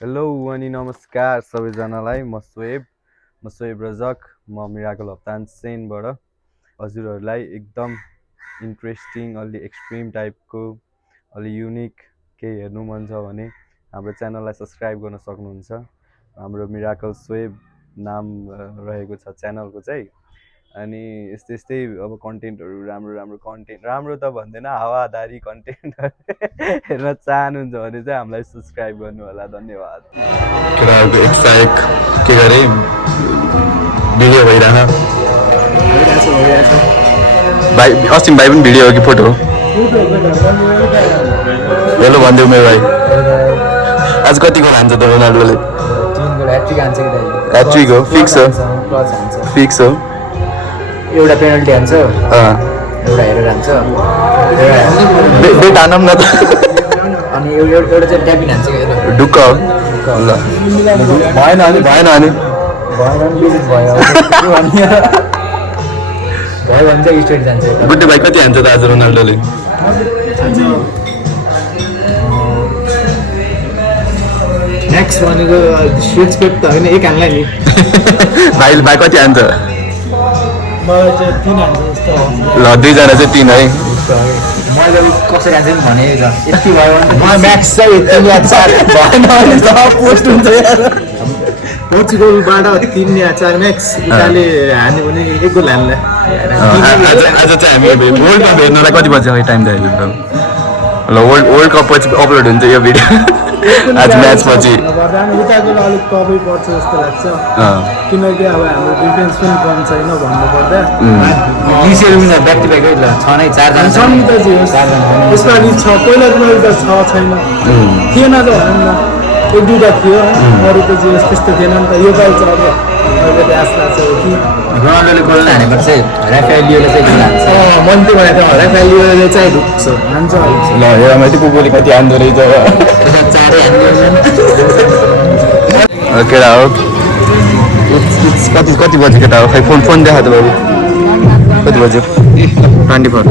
Hello अनि नमस्कार सबैजनालाई म सोएब रजक म मिराकल अफ तानसेनबाट हजुरहरूलाई एकदम इन्ट्रेस्टिङ अलि एक्सट्रिम टाइपको अलि युनिक केही हेर्नु मन छ भने हाम्रो च्यानललाई सब्सक्राइब गर्न सक्नुहुन्छ। हाम्रो मिराकल सोएब नाम रहेको छ च्यानलको चाहिँ। अनि यस्तै यस्तै अब कन्टेन्टहरू राम्रो कन्टेन्ट राम्रो त भन्दैन हावादारी कन्टेन्ट हेर्न चाहनुहुन्छ भने चाहिँ हामीलाई सब्सक्राइब गर्नु होला। धन्यवाद। केटाहरूको एक के गरे भिडियो भइरह भाइ अस्ति भाइ पनि भिडियो हो कि फोटो हो? हेलो भनिदेऊ मेरो भाइ आज कति गोल हान्छ त रोनाल्डोले? ह्याट्रिक हो फिक्स हो एउटा पेनल्टी हान्छ एउटा हेरेर हान्छ बेट हानौँ न त अनि एउटा चाहिँ ट्यापिन हान्छ कि ढुक्क हो ल भएन अनि भएन बिजित भयो भयो भने चाहिँ स्टेट जान्छ। गुड्डे भाइ कति हान्छ त आज रोनाल्डोले? नेक्स्ट भनेको स्विच पेप त होइन एक हान्ला नि भाइ कति हान्छ? मलाई चाहिँ 3 हान्छ जस्तो हो। ल दुईजना चाहिँ 3 है। मैले कसरी हान्छ नि भने यति भयो भने म म्याक्स चाहिँ 3 या 4 भएन भने त पोस्ट हुन्छ यार। पोर्चुगलबाट 3 या 4 म्याक्स इटाली हान्यो भने 1 गोल हान्ला। आज चाहिँ हामी वर्ल्ड कप हेर्नलाई कति बजी अगाडि टाइम चाहियो? ल वर्ल्ड कप पछि अपलोड हुन्छ यो भिडियो आज म्याच पछि। उताको अलिक कपै पर्छ जस्तो लाग्छ किनकि अब हाम्रो डिफेन्स पनि कम छैन भन्नुपर्दा ब्याक टु ब्याक छ नै 4 जना छन् त जी यसमा नि छ पहिला त छ छैन थिएन त भनौँ न एक दुईटा थियो अरू त जे त्यस्तो थिएन नि त यो पालि चाहिँ अब आश लाग्छ कि रोनाल्डोले गोल हानेको चाहिँ राफेलियोले चाहिँ गोल हान्छ। मैले त्यो भने त राफेलियोले चाहिँ ढुक्छ हान्छ ल हेर मैले कुकुरले कति हान्दो रहेछ चारै केटा हो कति बजी केटा हो? खै फोन देखा त बाबु कति बज्यो? 24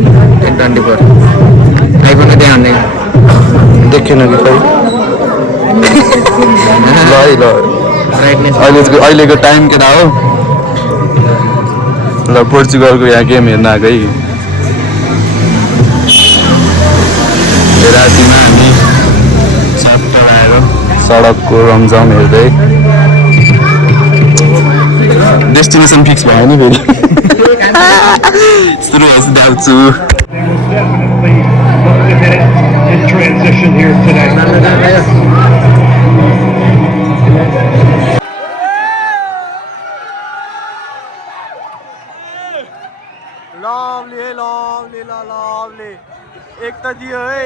आइफोन त्यहाँ हान्ने देखेन कि खै ल ब्राइटनेस अहिलेको टाइम केटा हो। ल पोर्चुगलको यहाँ गेम हेर्न आएको है। रातिमा हामी चट्टर आएर सडकको रमझम हेर्दै डेस्टिनेसन फिक्स भयो नि फेरि सुरु बसिदिएको लवली एक त दियो है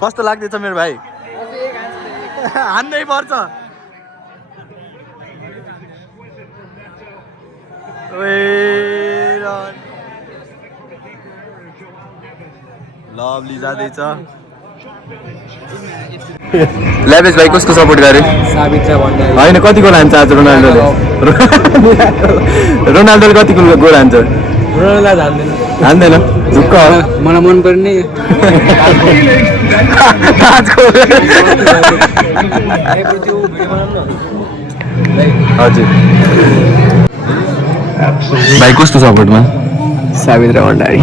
कस्तो लाग्दैछ मेरो भाइ? हान्नै पर्छ। लवली जाँदैछ। ल्याबेज भाइ कसको सपोर्ट गरे? साबित्र भन्दा होइन कति गोल हान्छ आज रोनाल्डोले? रोनाल्डोले कति गोल हान्छ? रोनाल्डो हान्दैन ढुक्क मलाई मन पर्ने हजुर भाइ कसको सपोर्टमा? साबित्र भण्डारी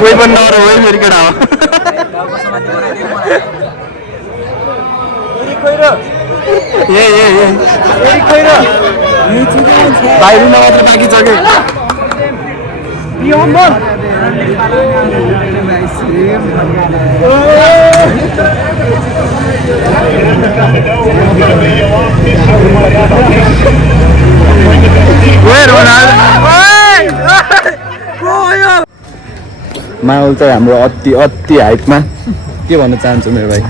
कोही पनि नरो है फेरि केटा हो। बाहिर मात्र बाँकी छ कि माहौल चाहिँ हाम्रो अति हाइटमा के भन्न चाहन्छु मेरो भाइ?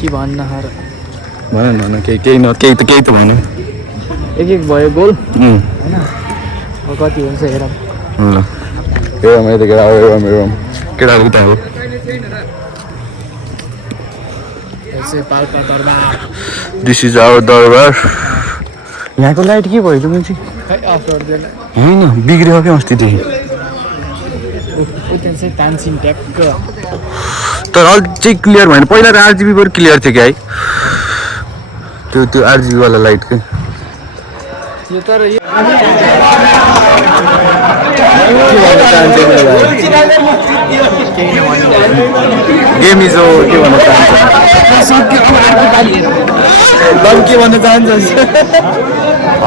के भन्न भन केही त भन। एक भयो गोल कति हुन्छ हेरौँ ल हेरौँ यता केटा हेरौँ केटाहरू उता हो पाल्पा दरबार दिस इज आवर दरबार यहाँको लाइट के भयो त मान्छे खै अफ गर्दैन होइन बिग्रियो क्या अस्तिदेखि उता चाहिँ तानसिन ट्याक्क तर अझै क्लियर भएन पहिला त आरजिबी बरु क्लियर थियो क्या है त्यो आरजिबी वाला लाइट क्या यो तर यो गेम इज ओ के भन्न चाहन्छ के भन्न चाहन्छस्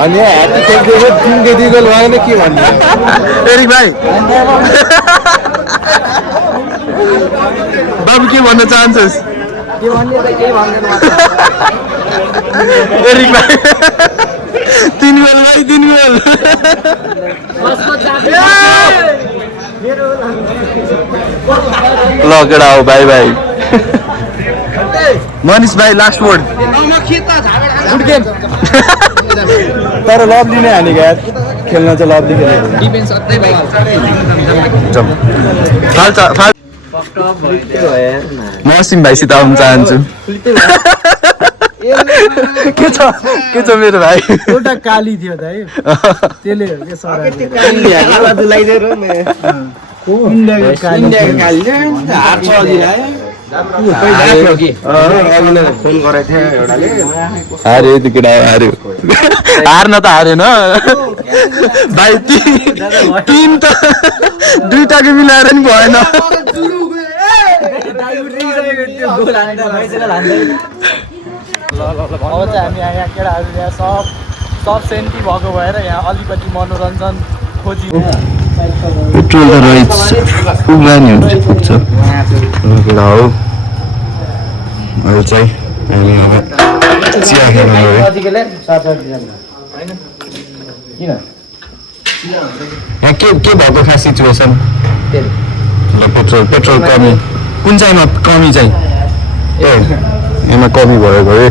अनि ह्याप्पी खेल्थ्यो तिनकै दुई गोल भएन के भन्ने एरिक भाइ बाबु के भन्न चाहन्छस् के भन्ने त केही भन्दैन एरिक भाइ 3 गोल भाइ 3 गोल ल केटा हो बाई बाई मनिष भाइ लास्ट वर्ड तर लभली नै हानेको यार खेल्न चाहिँ लभली खेलेको म असिम भाइसित आउनु चाहन्छु के छ मेरो भाइ एउटा काली थियो त है त्यसले हो के सर हार्यो त्यो केटा हार्यो हार्न त हारेन भाइ तिन त दुईटाको मिलाएर नि भएन अब चाहिँ हामी यहाँ केटाहरू यहाँ सब सेन्टी भएको भएर यहाँ अलिकति मनोरञ्जन खोजी पेट्रोल त रहेछ उब्लानी हुन्छ पुग्छ केटा हो अहिले चाहिँ हामी अब चिया खेल्नु गयो यहाँ के भएको खास सिचुएसन ल पेट्रोल कमी कुन चाहिँमा कमी चाहिँ ए यसमा कमी भएको है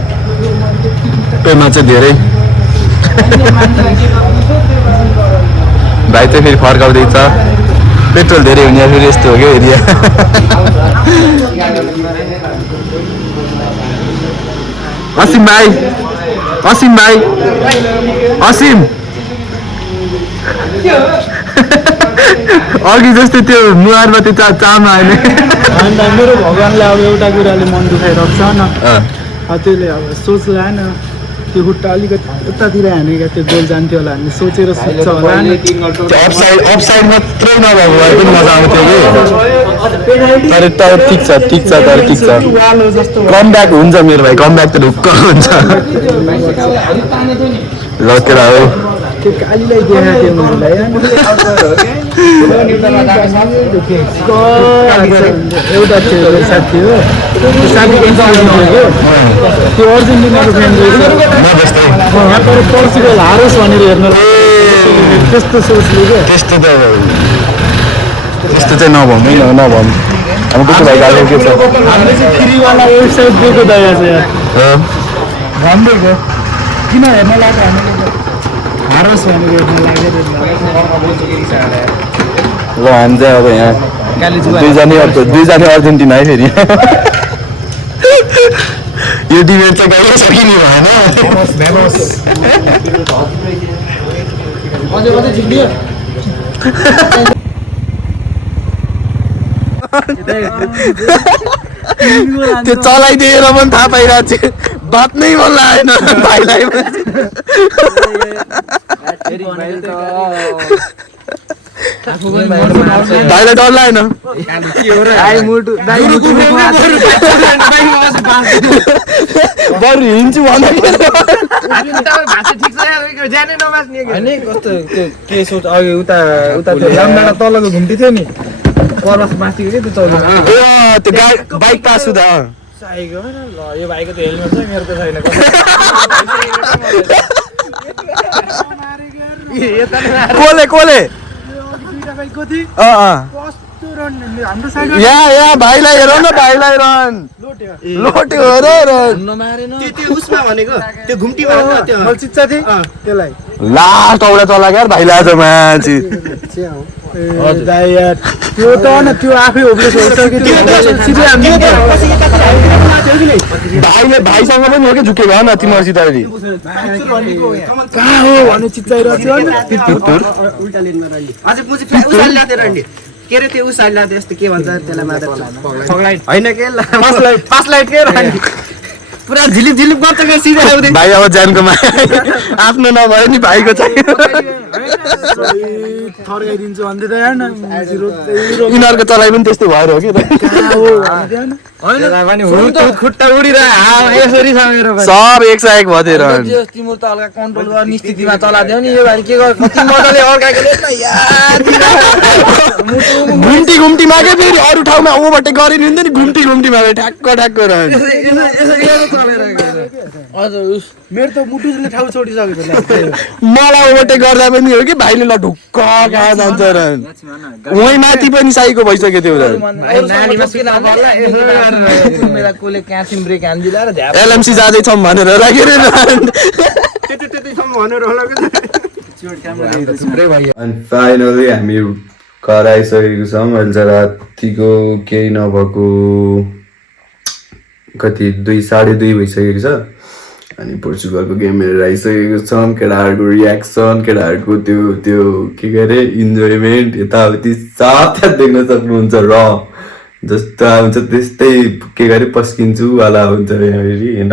पेमा चाहिँ धेरै भाइ चाहिँ फेरि फर्काउँदैछ पेट्रोल धेरै हुने फेरि यस्तो हो क्या एरिया असिम भाइ अघि जस्तै त्यो मुहारमा त्यो चामा आएन अन्त मेरो भगवान्ले अब एउटा कुराले मन दुखाइरहेको छ न त्यसले अब सोच लाएन त्यो खुट्टा अलिकति उतातिर हानेको त्यो गोल जान्थ्यो होला हामीले सोचेर सोध्छ होला अफसाइड मात्रै नभएको भए पनि मजा आउँथ्यो कि तर ठिक छ कम ब्याक हुन्छ मेरो भाइ कम ब्याक त ढुक्क हुन्छ ल केटा हो त्यो कालीलाई देखाएको थियो मलाई एउटा थियो साथी हो त्यो साथी त्यो अर्जेन्टिनाको फ्यान रहेछ तर पर्सिकल हारोस् भनेर हेर्नु त्यस्तो सोचले क्या त्यस्तो चाहिँ नभौँ अब त्यसो भाइ गाह्रो के छ हामीले चाहिँ फ्रीवाला वेबसाइट दिएको दया छ यार भनिदिएको किन हेर्न लाग्यो हामीले हारोस् भनेर हेर्न लाग्यो ल हामी चाहिँ अब यहाँ दुईजना अर्जेन्टिना है फेरि यो डिबेट चाहिँ कहिले सकिने भएन त्यो चलाइदिएर पनि थाहा पाइरहेको थियो बात नै मन लागेन भाइलाई भाइलाई डर लागेन बरु हिँड्छु कस्तो के सोच अघि उता रामबाट तलको घुम्ती थियो नि परस माथिको के त्यो चौधरी त्यो बाइक पास हुँदा चाहिएको होइन ल यो भाइको त हेलमेट छ मेरो त छैन कोले दुईटा बाइक कति कस्तो हाम्रो साइड यहाँ भाइलाई हेर न भाइलाई रन लोटे हो र रन त्यो उसमा भनेको त्यो घुम्टीमा त्यो मैले चिच्चा थिएँ त्यसलाई लास्ट औडा चला क्या भाइले आज मान्छे त्यो त न त्यो आफै होप्लेस भाइले भाइसँग पनि हो कि झुकेको हो न तिमीहरूसित अहिले कहाँ हो भने चिच्चाइरहेको उल्टा लेनमा रन्डी अझै पुछि उसाल ल्याथे रन्डी के रे त्यो उसाल ल्याथे यस्तो के भन्छ त्यसलाई मात्र होइन के पास लाइट के रन्डी पुरा झिलिप झिलिप गर्छ के सिधै आउँदै भाइ अब ज्यानको मा आफ्नो नभए नि भाइको चाहियो थर्काइदिन्छु भन्दै त हेर्न यिनीहरूको चलाइ पनि त्यस्तै भएर हो कि खुट्टा उडिरह्यो यसरी समेर सब 101 भएर तिम्रो त हल्का कन्ट्रोल गर्ने स्थितिमा चलादेऊ नि यो भाइ के गर कति मजाले अर्काको घुम्टी घुम्टीमा के फेरि अरू ठाउँमा ओभरटेक गरे नि हुन्थ्यो नि घुम्टी घुम्टीमा ठ्याक्क ठ्याक्क मेरो त मुटुले ठाउँ छोडिसकेको मलाई ओभरटेक गर्दा पनि हो कि भाइले ल ढुक्क कहाँ जान्छ र वहीँ माथि पनि साइको भइसक्यो त्यो कोले क्यासिम ब्रेक हान्दिला र झ्याप एलएमसी जाँदैछौँ भनेर राखेर अनि फाइनली हामी घर आइसकेको छौँ अहिले चाहिँ रातिको केही नभएको कति 2:30 भइसकेको छ अनि पोर्चुगलको गेम हेरेर आइसकेको छौँ केटाहरूको रियाक्सन केटाहरूको त्यो त्यो के अरे इन्जोयमेन्ट यताउति सब देख्न सक्नुहुन्छ र जस्तो हुन्छ त्यस्तै के गरे पस्किन्छु वाला हुन्छ यहाँनिर होइन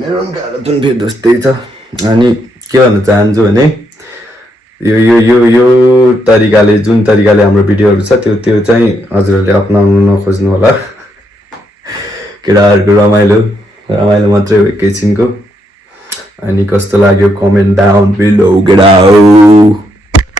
मेरो पनि गाह्रो जुन फेरि जस्तै छ अनि के भन्न चाहन्छु भने यो तरिकाले जुन तरिकाले हाम्रो भिडियोहरू छ त्यो चाहिँ हजुरहरूले अपनाउनु नखोज्नु होला केटाहरूको रमाइलो मात्रै हो एकैछिनको अनि कस्तो लाग्यो comment down below get out